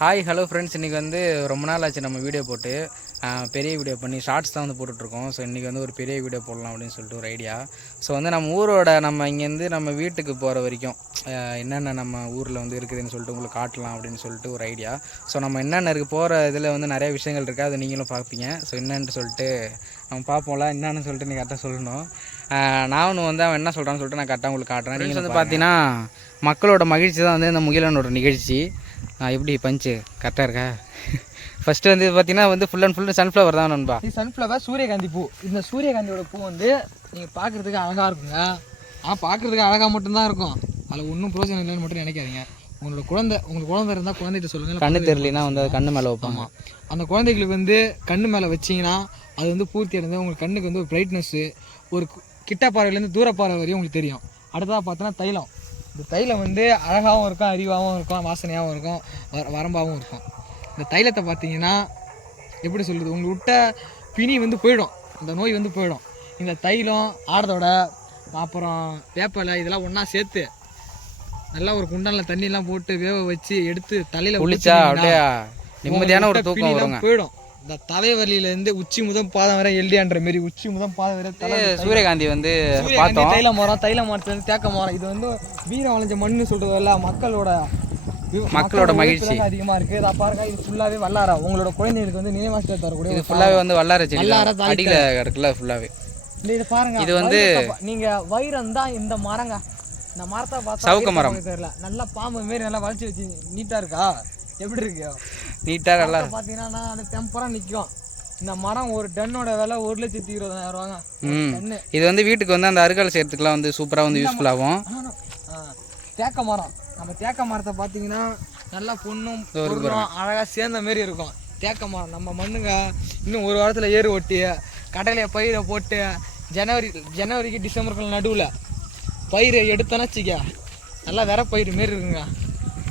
Hi hello friends இன்றைக்கி வந்து ரொம்ப நாள் ஆச்சு நம்ம வீடியோ போட்டு. பெரிய வீடியோ பண்ணி ஷார்ட்ஸ் தான் வந்து போட்டுட்ருக்கோம். ஸோ இன்றைக்கி வந்து ஒரு பெரிய வீடியோ போடலாம் அப்படின்னு சொல்லிட்டு ஒரு ஐடியா ஸோ வந்து நம்ம ஊரோட நம்ம இங்கேருந்து நம்ம வீட்டுக்கு போகிற வரைக்கும் என்னென்ன நம்ம ஊரில் வந்து இருக்குதுன்னு சொல்லிட்டு உங்களுக்கு காட்டலாம் அப்படின்னு சொல்லிட்டு ஒரு ஐடியா ஸோ நம்ம என்னென்ன இருக்குது போகிற இதில் வந்து நிறைய விஷயங்கள் இருக்குது அதை நீங்களும் பார்ப்பீங்க. ஸோ என்னன்னு சொல்லிட்டு நம்ம பார்ப்போம்ல. என்னன்னு சொல்லிட்டு நீ கரெக்டாக சொல்லணும். நானும் வந்து அவன் என்ன சொல்கிறான்னு சொல்லிட்டு நான் கரெக்டாக உங்களுக்கு காட்டுறேன். நீங்கள் வந்து பார்த்தீங்கன்னா மக்களோட மகிழ்ச்சி தான் வந்து இந்த முகிலனோட நிகழ்ச்சி. எப்படி பஞ்சு கரெக்டாக இருக்கா? ஃபஸ்ட்டு வந்து பார்த்தீங்கன்னா வந்து ஃபுல் அண்ட் ஃபுல் சன்ஃப்ளவர் தான் நண்பா. இது சன்ஃப்ளவர் சூரியகாந்தி பூ. இந்த சூரியகாந்தியோட பூ வந்து நீங்கள் பார்க்குறதுக்கு அழகாக இருக்குங்க. ஆனால் பார்க்குறதுக்கு அழகாக மட்டும்தான் இருக்கும். அதில் ஒன்றும் பிரோஜனம் இல்லைன்னு மட்டும் நினைக்காதீங்க. உங்களோட குழந்தை உங்களுக்கு குழந்தை இருந்தால் குழந்தைகிட்ட சொல்லுங்கள் கண்ணு தெரியலனா வந்து அது கண்ணு மேலே வைப்பாங்க. அந்த குழந்தைகளுக்கு வந்து கண்ணு மேலே வச்சிங்கன்னா அது வந்து பூர்த்தி அடைந்து உங்களுக்கு கண்ணுக்கு வந்து ஒரு பிரைட்னஸ்ஸு ஒரு கிட்ட பார்வையிலேருந்து தூர பார்வை வரையும் உங்களுக்கு தெரியும். அடுத்ததாக பார்த்தோன்னா தைலம். இந்த தைலம் வந்து அழகாகவும் இருக்கும் அறிவாகவும் இருக்கும் வாசனையாகவும் இருக்கும் வர வரம்பாகவும் இருக்கும். இந்த தைலத்தை பார்த்தீங்கன்னா எப்படி சொல்கிறது உங்களுக்கு விட்ட பிணி வந்து போயிடும். இந்த நோய் வந்து போயிடும். இந்த தைலம் ஆடதோட அப்புறம் வேப்பலை இதெல்லாம் ஒன்றா சேர்த்து நல்லா ஒரு குண்டானில் தண்ணியெல்லாம் போட்டு வேக வச்சு எடுத்து தலையில் குளிச்சா அப்படியே நிம்மதியான ஒரு தூக்கம் போயிடும். இந்த தலைவலியில இருந்து உச்சி முதல் பாதம் வரை எல்டியான்ற மாதிரி உச்சி முதல் பாதம் வரை சூரியகாந்தி வந்து பார்த்தோம். தைல மரம் தைல மரத்துல இருந்து தேக்க மரம். இது வந்து வீரம் வளைஞ்ச மண்ணு சொல்றது இல்ல மக்களோட மக்களோட மகிழ்ச்சி. அதிகமா இருக்கு. இதை பாருங்க இது ஃபுல்லாவே வல்லாரா. உங்களோட குழந்தைகளுக்கு வந்து நினைவாசத்தை தரக்கூடிய இது ஒரு ஃபுல்லாகவே வந்து வல்லார செடி வல்லார. அடியில கிடக்குல ஃபுல்லாகவே இந்த இதை பாருங்க. இது வந்து- நீங்க வைரம் தான் இந்த மரங்க. இந்த மரத்தை பார்த்தா சவுக்கு மரம். தெரியல. நல்லா பாம்பு மாரி நல்லா வளைச்சு வச்சு நீட்டா இருக்கா? எப்படி இருக்கு? நீட்டாக நல்லா பார்த்தீங்கன்னா அது டெம்பரா நிற்கும் இந்த மரம் ஒரு டன்னோட விலை ஒரு லட்சத்தி இருபதாயிரம் ரூபாங்க ம். இது வந்து வீட்டுக்கு வந்து அந்த அருகால் செய்யறதுக்குலாம் வந்து சூப்பராக வந்து யூஸ்ஃபுல் ஆகும். தேக்க மரம். நம்ம தேக்க மரத்தை பார்த்தீங்கன்னா நல்லா பொண்ணும் அழகாக சேர்ந்த மாரி இருக்கும். தேக்க மரம். நம்ம மண்ணுங்க இன்னும் ஒரு வாரத்தில் ஏறு ஒட்டி கடலையை பயிரை போட்டு ஜனவரி ஜனவரிக்கு டிசம்பருக்கு நடுவில் பயிரை எடுத்தோன்னு வச்சுக்க நல்லா விர பயிர் மாரி இருக்குங்க.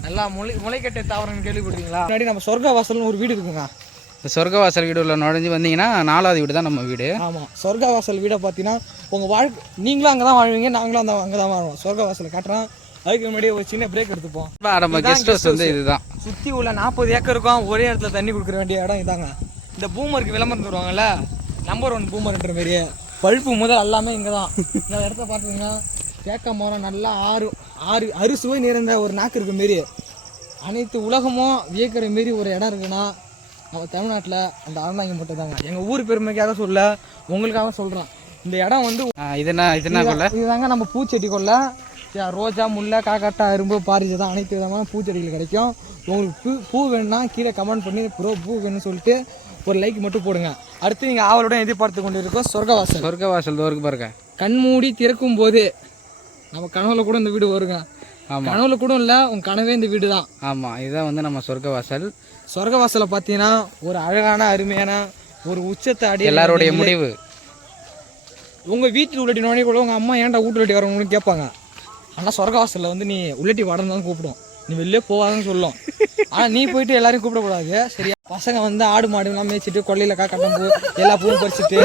நல்லா முளை முளைக்கட்டை தாவரம்னு கேள்விப்பட்டீங்களா முன்னாடி நம்ம சொர்க்க வாசல்னு ஒரு வீடு இருக்குங்க. இந்த சொர்க்கவாசல் வீடு உள்ள நுழைஞ்சு வந்தீங்கன்னா நாலாவது வீடு தான் நம்ம வீடு. ஆமாம் சொர்க்க வாசல் வீடை பார்த்தீங்கன்னா உங்கள் வாழ்க்கை நீங்களும் அங்கே தான் வாழ்வீங்க நாங்களும் அந்த அங்கே தான் வாழ்வோம். சொர்க்க வாசலை காட்டுறோம் அதுக்கு முன்னாடி ஒரு சின்ன பிரேக் எடுத்துப்போம். நம்ம கெஸ்ட் ஹவுஸ் வந்து இதுதான். சுற்றி உள்ள நாற்பது ஏக்கர் இருக்கும் ஒரே இடத்துல தண்ணி கொடுக்குற வேண்டிய இடம் இதாங்க. இந்த பூமருக்கு விளம்பரம் தருவாங்கல்ல நம்பர் ஒன் பூமர்ன்ற மாரி பழுப்பு முதல் எல்லாமே இங்கே தான் இந்த இடத்த பார்த்தீங்கன்னா தேக்க மரம் நல்லா ஆறு ஆறு அறுசுவை நிறைந்த ஒரு நாக்கு இருக்க மாரி. அனைத்து உலகமும் வியக்கிற மாரி ஒரு இடம் இருக்குன்னா நம்ம தமிழ்நாட்டில் அந்த அறந்தாங்க மட்டும் தாங்க எங்கள் ஊர் பெருமைக்காக சொல்ல உங்களுக்காக சொல்கிறேன் இந்த இடம் வந்து இதுதாங்க நம்ம பூச்செடி கொள்ள ரோஜா முல்லை காக்காட்டா அரும்பு பாரிஜாதம் அனைத்து விதமான பூச்செடிகள் கிடைக்கும். உங்களுக்கு பூ பூ வேணும்னா கீழே கமெண்ட் பண்ணி ப்ரோ பூ வேணும்னு சொல்லிட்டு ஒரு லைக் மட்டும் போடுங்க. அடுத்து நீங்கள் ஆவலுடன் எதிர்பார்த்து கொண்டு இருக்கோம் சொர்க்கவாசல் சொர்க்கவாசல் தோருக்கு பாருங்க. கண்மூடி திறக்கும் போது நம்ம கனவுல கூட இந்த வீடு வருங்க. ஆமாம் கனவுல கூட இல்லை உங்க கனவே இந்த வீடு தான் ஆமாம் இதுதான் வந்து நம்ம சொர்க்கவாசல். சொர்க்கவாசலை பார்த்தீங்கன்னா ஒரு அழகான அருமையான ஒரு உச்சத்தை அடி எல்லாருடைய முடிவு. உங்க வீட்டில் உள்ளட்டி நுழைய கூட உங்க அம்மா ஏன்டா வீட்டு உள்ளட்டி வரவங்கன்னு கேட்பாங்க. ஆனால் சொர்க்கவாசலில் வந்து நீ உள்ளட்டி வாடன்னு தான் கூப்பிடும். நீ வெளியே போவாதன்னு சொல்லும். ஆனால் நீ போயிட்டு எல்லாரையும் கூப்பிடக்கூடாது. சரியா? பசங்க வந்து ஆடு மாடு எல்லாம் மேய்ச்சிட்டு கொல்லையில காக்கட்டம் பூ எல்லா பூவும் பறிச்சுட்டு.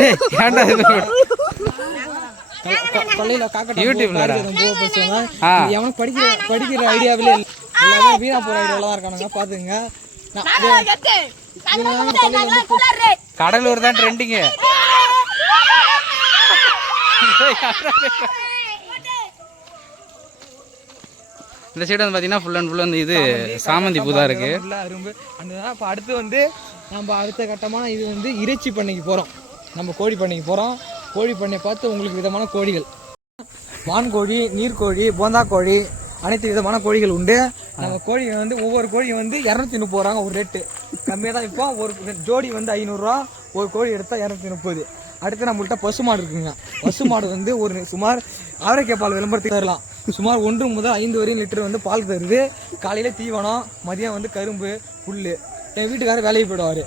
ஏன்டா இது கொ- கொ- கொல்லையில காக்கட்டம் யூடியூப்லடா. பூ பறிச்சவங்க ஆ. எவனும் படிக்கிற படிக்கிற ஐடியாவிலே இல்லை. எல்லாமே வீணா போகிற ஐடியாவில் தான் இருக்கானுங்க. வந்து கடலூர் தான் ட்ரெண்டிங்கு இந்த சைடு வந்து பார்த்தீங்கன்னா ஃபுல் அண்ட் ஃபுல் வந்து இது சாமந்தி பூ தான் இருக்கு. அரும்பு அந்த இப்போ அடுத்து வந்து நம்ம அடுத்த கட்டமான இது வந்து இறைச்சி பண்ணைக்கு போகிறோம் நம்ம கோழி பண்ணைக்கு போகிறோம் கோழி பண்ணை பார்த்து உங்களுக்கு விதமான கோழிகள். வான்கோழி நீர்க்கோழி போந்தா கோழி அனைத்து விதமான கோழிகள் உண்டு. நம்ம கோழி வந்து ஒவ்வொரு கோழியும் வந்து இரநூத்தி முப்பது ரூபாங்க ஒரு ரேட்டு கம்மியாக தான் இப்போ ஒரு ஜோடி வந்து ஐநூறுரூவா ஒரு கோழி எடுத்தால் இரநூத்தி முப்பது. அடுத்து நம்மள்கிட்ட பசு மாடு இருக்குங்க. பசுமாடு வந்து ஒரு சுமார் ஆரோக்கிய பால் விளம்பரத்துக்கு தரலாம். சுமார் ஒன்று முதல் ஐந்து வரையும் லிட்டர் வந்து பால் தருது. காலையில் தீவனம் மதியம் வந்து கரும்பு புல் என் வீட்டுக்காரர் வேலைக்கு போயிடுவார்.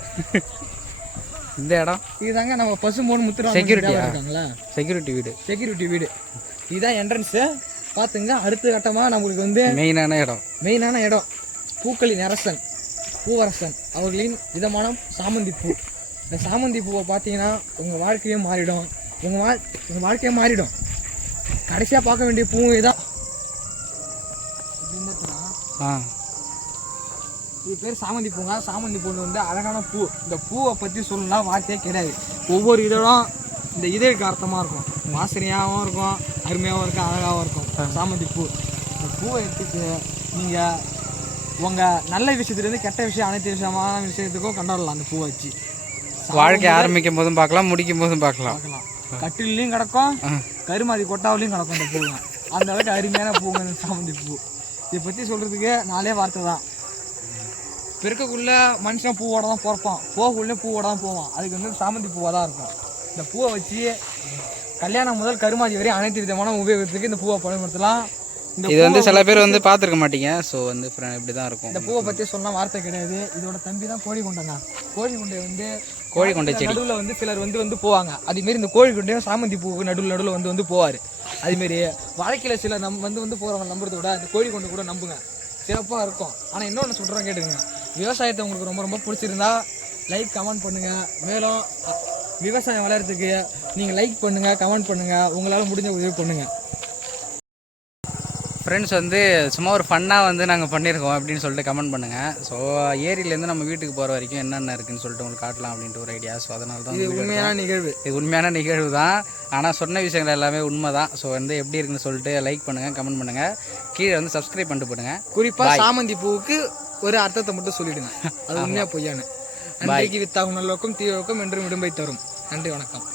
இந்த இடம். இதுதாங்க நம்ம பசுமோடு முத்துறாங்க Security-யா? இருக்காங்களா செக்யூரிட்டி வீடு. செக்யூரிட்டி வீடு. இதுதான் என்ட்ரன்ஸு பார்த்துங்க அடுத்த கட்டமாக நம்மளுக்கு வந்து மெயினான இடம். மெயினான இடம். பூக்களின் அரசன் பூவரசன் அவர்களின் விதமான சாமந்தி பூ. இந்த சாமந்தி பூவை பார்த்தீங்கன்னா உங்கள் வாழ்க்கையே மாறிடும். உங்கள் வா உங்கள் வாழ்க்கையே மாறிடும். கடைசியாக பார்க்க வேண்டிய பூவும் இதான் ஆ. இது பேர் சாமந்தி பூங்க. சாமந்தி பூ வந்து அழகான பூ. இந்த பூவை பற்றி சொல்லலாம் வார்த்தையே கிடையாது. ஒவ்வொரு இதழும் இந்த இதழுக்கு அர்த்தமாக இருக்கும். வாசனையாகவும் இருக்கும் அருமையாகவும் இருக்கும் அழகாகவும் இருக்கும். சாமந்தி பூ. இந்த பூவை எடுத்துட்டு நீங்கள் உங்கள் நல்ல விஷயத்துலேருந்து கெட்ட விஷயம் அனைத்து விஷயமான விஷயத்துக்கும் கொண்டாடலாம் அந்த பூவை வச்சு. வாழ்க்கை ஆரம்பிக்கும் போதும் பார்க்கலாம் முடிக்கும் போதும் பார்க்கலாம். கட்டிலையும் கிடக்கும் கருமாதி கொட்டாவிலையும் கிடக்கும் இந்த பூங்க அந்த அளவுக்கு அருமையான பூங்க சாமந்தி பூ. இதை பற்றி சொல்கிறதுக்கு நாலே வார்த்தை தான். பிறக்கக்குள்ள மனுஷன் பூவோட தான் பிறப்பான். போகக்குள்ளே பூவோட தான் போவான். அதுக்கு வந்து சாமந்தி பூவாக தான் இருக்கும். இந்த பூவை வச்சு கல்யாணம் முதல் கருமாதி வரை அனைத்து விதமான உபயோகத்துக்கு இந்த பூவை பயன்படுத்தலாம். இது வந்து சில பேர் வந்து பார்த்துருக்க மாட்டீங்க. ஸோ வந்து இப்படி தான் இருக்கும். இந்த பூவை பற்றி சொன்ன வார்த்தை கிடையாது. இதோட தம்பி தான் கோழி கொண்டங்க கோழி கொண்டை வந்து கோழி கொண்டை செடி. நடுவில் வந்து சிலர் வந்து வந்து போவாங்க. அதேமாரி இந்த கோழி கொண்டையும் சாமந்தி பூவுக்கு நடுவில் நடுவில் வந்து வந்து போவார். அதேமாரி வாழ்க்கையில் சிலர் நம் வந்து வந்து போகிறவங்க நம்புறத விட இந்த கோழி கொண்டை கூட நம்புங்க. சிறப்பாக இருக்கும். ஆனால் இன்னொன்று சொல்கிறேன் கேட்டுங்க விவசாயத்தை உங்களுக்கு ரொம்ப ரொம்ப பிடிச்சிருந்தா லைக் கமெண்ட் பண்ணுங்கள் மேலும் விவசாயம் வளர்கிறதுக்கு நீங்கள் லைக் பண்ணுங்கள் கமெண்ட் பண்ணுங்கள் உங்களால் முடிஞ்ச உதவி பண்ணுங்கள் ஃப்ரெண்ட்ஸ் வந்து சும்மா ஒரு ஃபன்னாக வந்து நாங்கள் பண்ணியிருக்கோம் அப்படின்னு சொல்லிட்டு கமெண்ட் பண்ணுங்கள் ஸோ ஏரியிலேருந்து நம்ம வீட்டுக்கு போகிற வரைக்கும் என்னென்ன இருக்குன்னு சொல்லிட்டு உங்களுக்கு காட்டலாம் அப்படின்ட்டு ஒரு ஐடியா ஸோ அதனால தான் இது உண்மையான நிகழ்வு. இது உண்மையான நிகழ்வு தான். ஆனால் சொன்ன விஷயங்கள் எல்லாமே உண்மை தான் ஸோ வந்து எப்படி இருக்குன்னு சொல்லிட்டு லைக் பண்ணுங்கள் கமெண்ட் பண்ணுங்கள் கீழே வந்து சப்ஸ்கிரைப் பண்ணிட்டு போடுங்க. குறிப்பா சாமந்தி பூவுக்கு ஒரு அர்த்தத்தை மட்டும் சொல்லிடுங்க. அது உண்மையா பொய்யான்னு. நன்றிக்கு வித்தாகும் நல்லோக்கம் தீவிரக்கம் என்றும் விடும்பை தரும். நன்றி வணக்கம்.